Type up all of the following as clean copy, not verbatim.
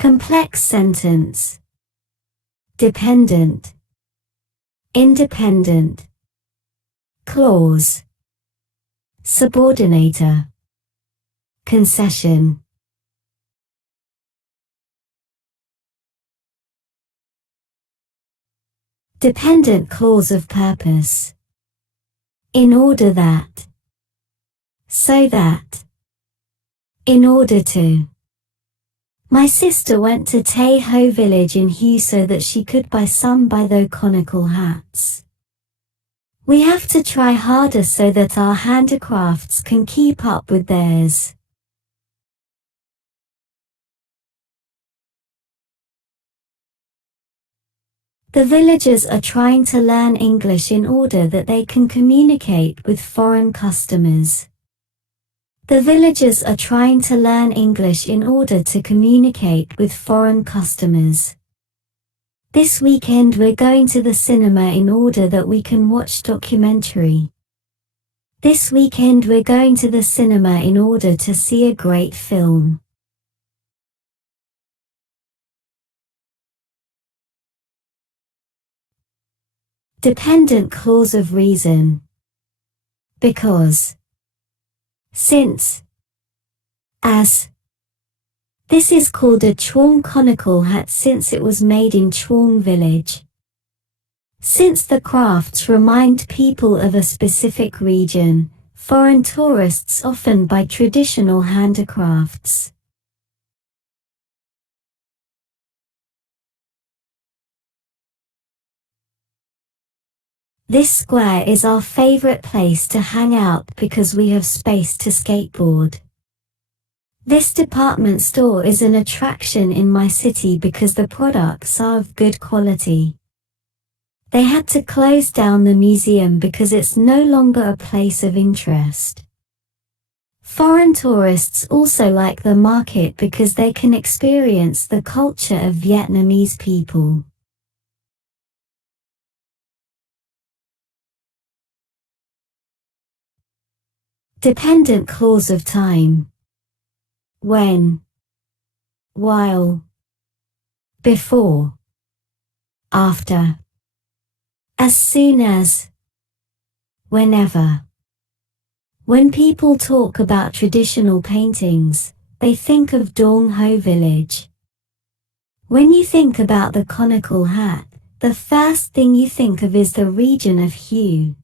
Complex sentence. Dependent. Independent. Clause. Subordinator. Concession. Dependent clause of purpose. In order that. So that. In order to. My sister went to Tay-Ho village in Hue so that she could buy some by those conical hats. We have to try harder so that our handicrafts can keep up with theirs. The villagers are trying to learn English in order that they can communicate with foreign customers. The villagers are trying to learn English in order to communicate with foreign customers. This weekend we're going to the cinema in order that we can watch documentary. This weekend we're going to the cinema in order to see a great film. Dependent clause of reason. Because. Since. As. This is called a Chwang conical hat since it was made in Chwang village. Since the crafts remind people of a specific region, foreign tourists often buy traditional handicrafts. This square is our favorite place to hang out because we have space to skateboard. This department store is an attraction in my city because the products are of good quality. They had to close down the museum because it's no longer a place of interest. Foreign tourists also like the market because they can experience the culture of Vietnamese people. Dependent clause of time. When. While. Before. After. As soon as. Whenever. When people talk about traditional paintings, they think of Dong Ho village. When you think about the conical hat, the first thing you think of is the region of Hue.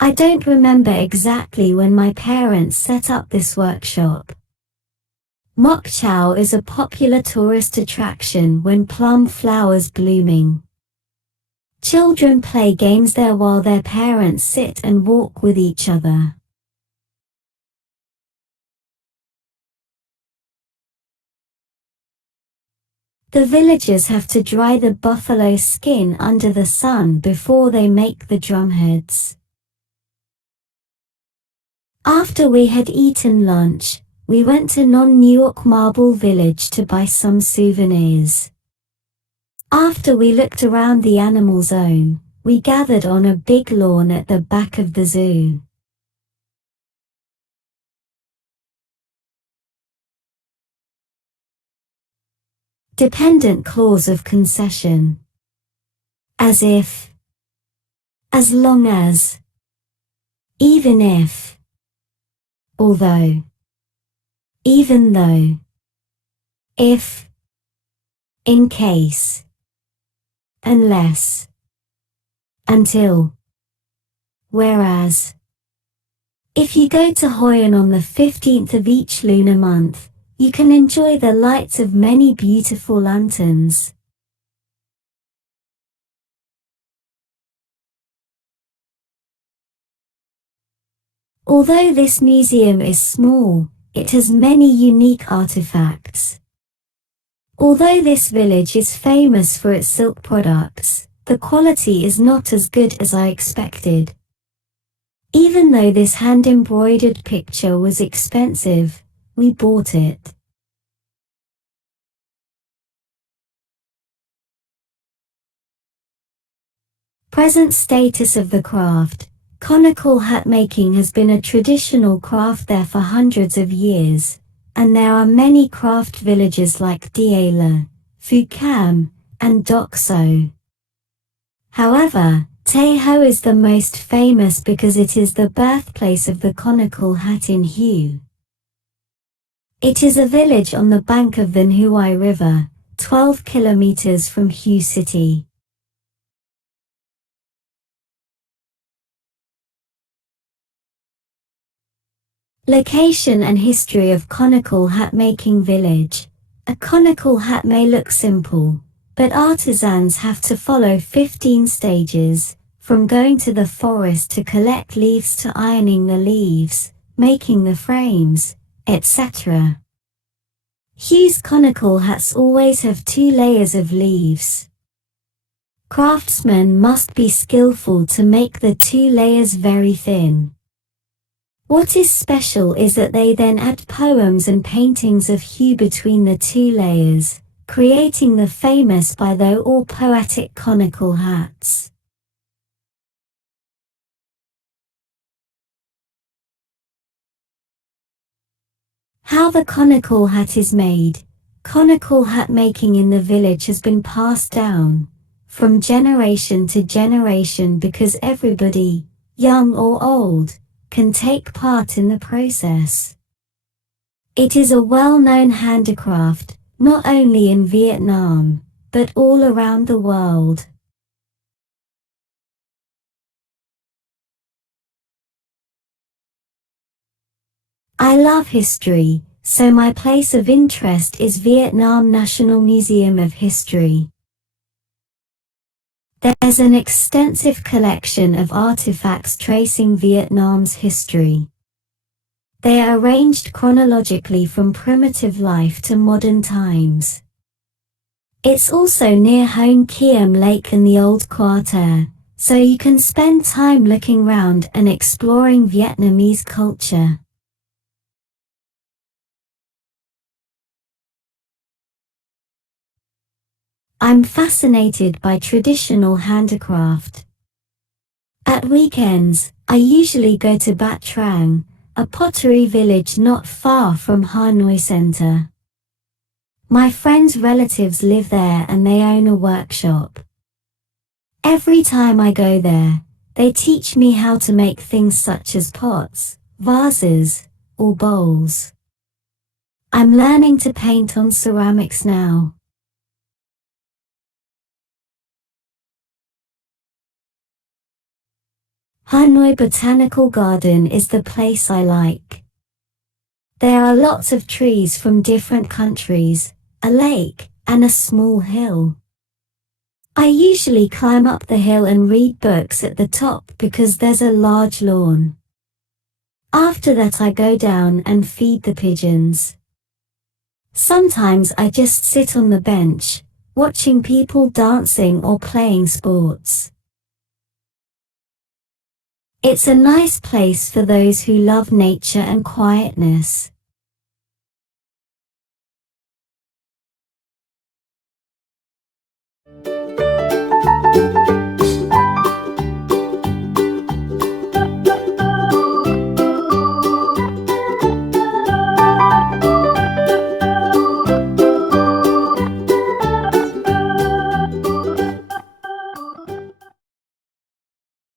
I don't remember exactly when my parents set up this workshop. Mok Chau is a popular tourist attraction when plum flowers blooming. Children play games there while their parents sit and walk with each other. The villagers have to dry the buffalo skin under the sun before they make the drumheads. After we had eaten lunch, we went to Non-Newark Marble Village to buy some souvenirs. After we looked around the animal zone, we gathered on a big lawn at the back of the zoo. Dependent clause of concession. As if. As long as. Even if. Although. Even though. If. In case. Unless. Until. Whereas. If you go to Hoi An on the 15th of each lunar month, you can enjoy the lights of many beautiful lanterns. Although this museum is small, it has many unique artifacts. Although this village is famous for its silk products, the quality is not as good as I expected. Even though this hand-embroidered picture was expensive, we bought it. Present status of the craft. Conical hat making has been a traditional craft there for hundreds of years, and there are many craft villages like Diela, Phu Cam, and Doc So. However, Tay Ho is the most famous because it is the birthplace of the conical hat in Hue. It is a village on the bank of the Nhuai River, 12 kilometers from Hue City. Location and history of conical hat making village. A conical hat may look simple, but artisans have to follow 15 stages, from going to the forest to collect leaves to ironing the leaves, making the frames, etc. Hue's conical hats always have 2 layers of leaves. Craftsmen must be skillful to make the 2 layers very thin. What is special is that they then add poems and paintings of Hue between the 2 layers, creating the famous by though all poetic conical hats. How the conical hat is made. Conical hat making in the village has been passed down from generation to generation because everybody, young or old, can take part in the process. It is a well-known handicraft, not only in Vietnam, but all around the world. I love history, so my place of interest is Vietnam National Museum of History. There's an extensive collection of artifacts tracing Vietnam's history. They are arranged chronologically from primitive life to modern times. It's also near Hon Kiem Lake and the Old Quarter, so you can spend time looking round and exploring Vietnamese culture. I'm fascinated by traditional handicraft. At weekends, I usually go to Bat Trang, a pottery village not far from Hanoi Center. My friends' relatives live there and they own a workshop. Every time I go there, they teach me how to make things such as pots, vases, or bowls. I'm learning to paint on ceramics now. Hanoi Botanical Garden is the place I like. There are lots of trees from different countries, a lake, and a small hill. I usually climb up the hill and read books at the top because there's a large lawn. After that I go down and feed the pigeons. Sometimes I just sit on the bench, watching people dancing or playing sports. It's a nice place for those who love nature and quietness.